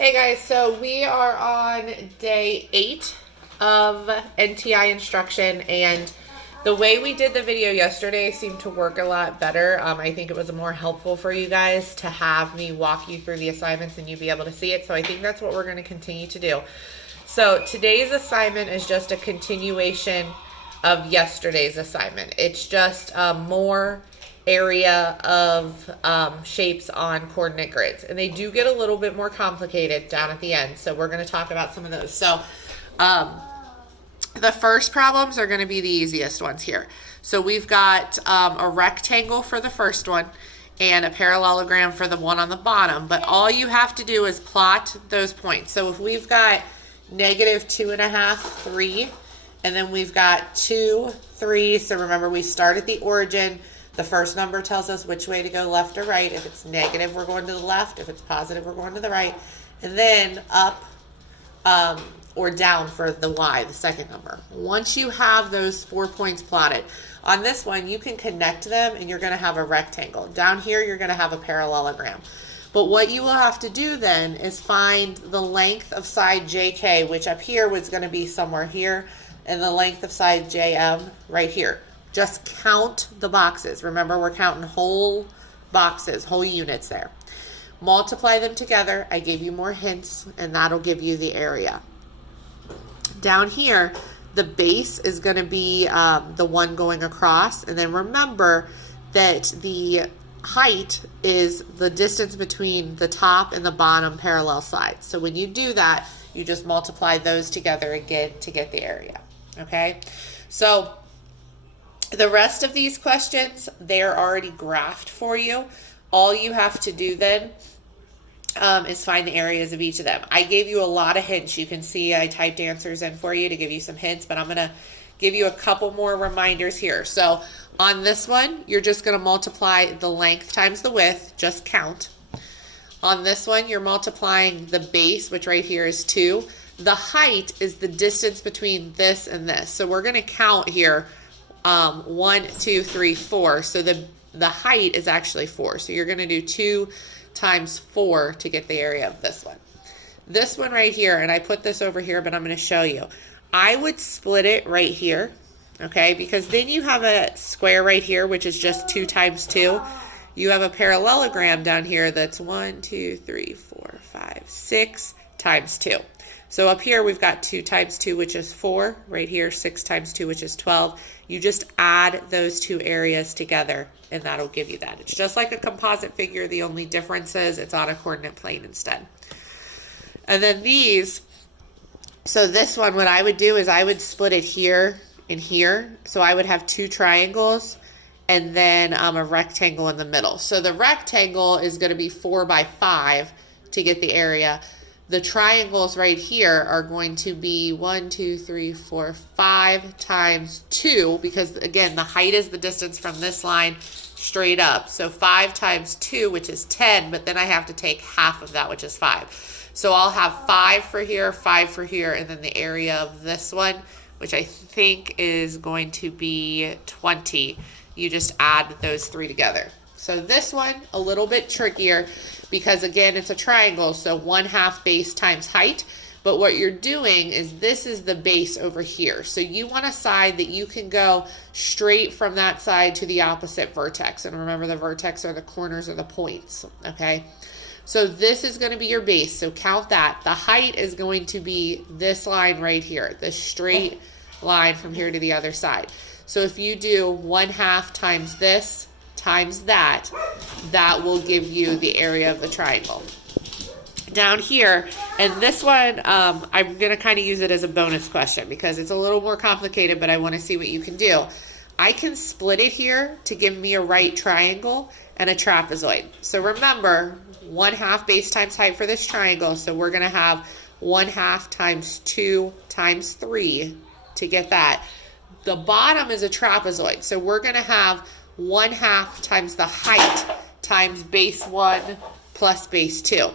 Hey guys, so we are on day 8 of NTI instruction, and the way we did the video yesterday seemed to work a lot better. I think it was more helpful for you guys to have me walk you through the assignments and you be able to see it, so I think that's what we're going to continue to do. So today's assignment is just a continuation of yesterday's assignment. It's just more area of shapes on coordinate grids, and they do get a little bit more complicated down at the end, so we're going to talk about some of those. So the first problems are going to be the easiest ones here. So we've got a rectangle for the first one and a parallelogram for the one on the bottom, but all you have to do is plot those points. So if we've got -2.5, 3, and then we've got 2, 3, so remember we start at the origin. The first number tells us which way to go, left or right. If it's negative, we're going to the left. If it's positive, we're going to the right. And then up or down for the y, the second number. Once you have those 4 points plotted, on this one, you can connect them and you're going to have a rectangle. Down here, you're going to have a parallelogram. But what you will have to do then is find the length of side JK, which up here was going to be somewhere here, and the length of side JM right here. Just count the boxes. Remember, we're counting whole boxes, whole units there. Multiply them together. I gave you more hints, and that'll give you the area. Down here, the base is going to be the one going across. And then remember that the height is the distance between the top and the bottom parallel sides. So when you do that, you just multiply those together again to get the area. Okay? So the rest of these questions, they're already graphed for you. All you have to do then is find the areas of each of them. I gave you a lot of hints. You can see I typed answers in for you to give you some hints, but I'm going to give you a couple more reminders here. So on this one, you're just going to multiply the length times the width, just count. On this one, you're multiplying the base, which right here is 2. The height is the distance between this and this. So we're going to count here 1, 2, 3, 4. So the height is actually 4. So you're going to do 2 times 4 to get the area of this one. This one right here, and I put this over here, but I'm going to show you. I would split it right here, okay? Because then you have a square right here, which is just 2 times 2. You have a parallelogram down here that's 1, 2, 3, 4, 5, 6 times 2. So up here we've got 2 times 2, which is 4. Right here, 6 times 2, which is 12. You just add those two areas together, and that'll give you that. It's just like a composite figure. The only difference is it's on a coordinate plane instead. And then these, so this one, what I would do is I would split it here and here. So I would have 2 triangles and then a rectangle in the middle. So the rectangle is going to be 4 by 5 to get the area. The triangles right here are going to be 1, 2, 3, 4, 5 times 2, because again, the height is the distance from this line straight up. So 5 times 2, which is 10, but then I have to take half of that, which is 5. So I'll have 5 for here, 5 for here, and then the area of this one, which I think is going to be 20. You just add those 3 together. So this one, a little bit trickier because again, it's a triangle, so 1/2 base times height. But what you're doing is this is the base over here. So you want a side that you can go straight from that side to the opposite vertex. And remember, the vertex are the corners or the points, okay? So this is going to be your base, so count that. The height is going to be this line right here, the straight line from here to the other side. So if you do 1/2 times this times that, that will give you the area of the triangle. Down here, and this one, I'm going to kind of use it as a bonus question because it's a little more complicated, but I want to see what you can do. I can split it here to give me a right triangle and a trapezoid. So remember, 1/2 base times height for this triangle, so we're going to have 1/2 times 2 times 3 to get that. The bottom is a trapezoid, so we're going to have 1/2 times the height times base 1 plus base 2.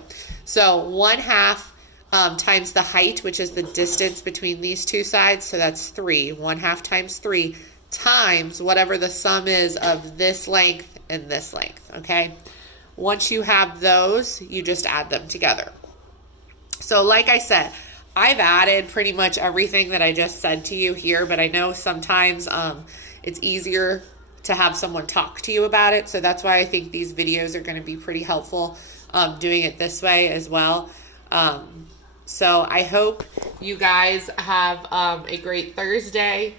So 1/2 times the height, which is the distance between these two sides, so that's 3. 1/2 times 3 times whatever the sum is of this length and this length, okay? Once you have those, you just add them together. So like I said, I've added pretty much everything that I just said to you here, but I know sometimes it's easier to have someone talk to you about it. So that's why I think these videos are going to be pretty helpful, doing it this way as well. So I hope you guys have a great Thursday.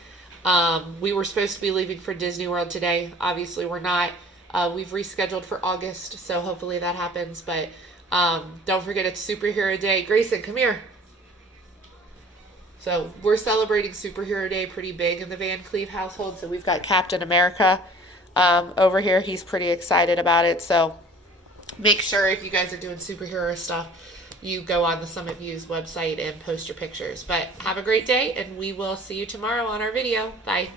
We were supposed to be leaving for Disney World today. Obviously, we're not. We've rescheduled for August, so hopefully that happens. But don't forget, it's Superhero Day. Grayson, come here. So we're celebrating Superhero Day pretty big in the Van Cleve household. So we've got Captain America over here. He's pretty excited about it. So make sure if you guys are doing superhero stuff, you go on the Summit Views website and post your pictures. But have a great day, and we will see you tomorrow on our video. Bye.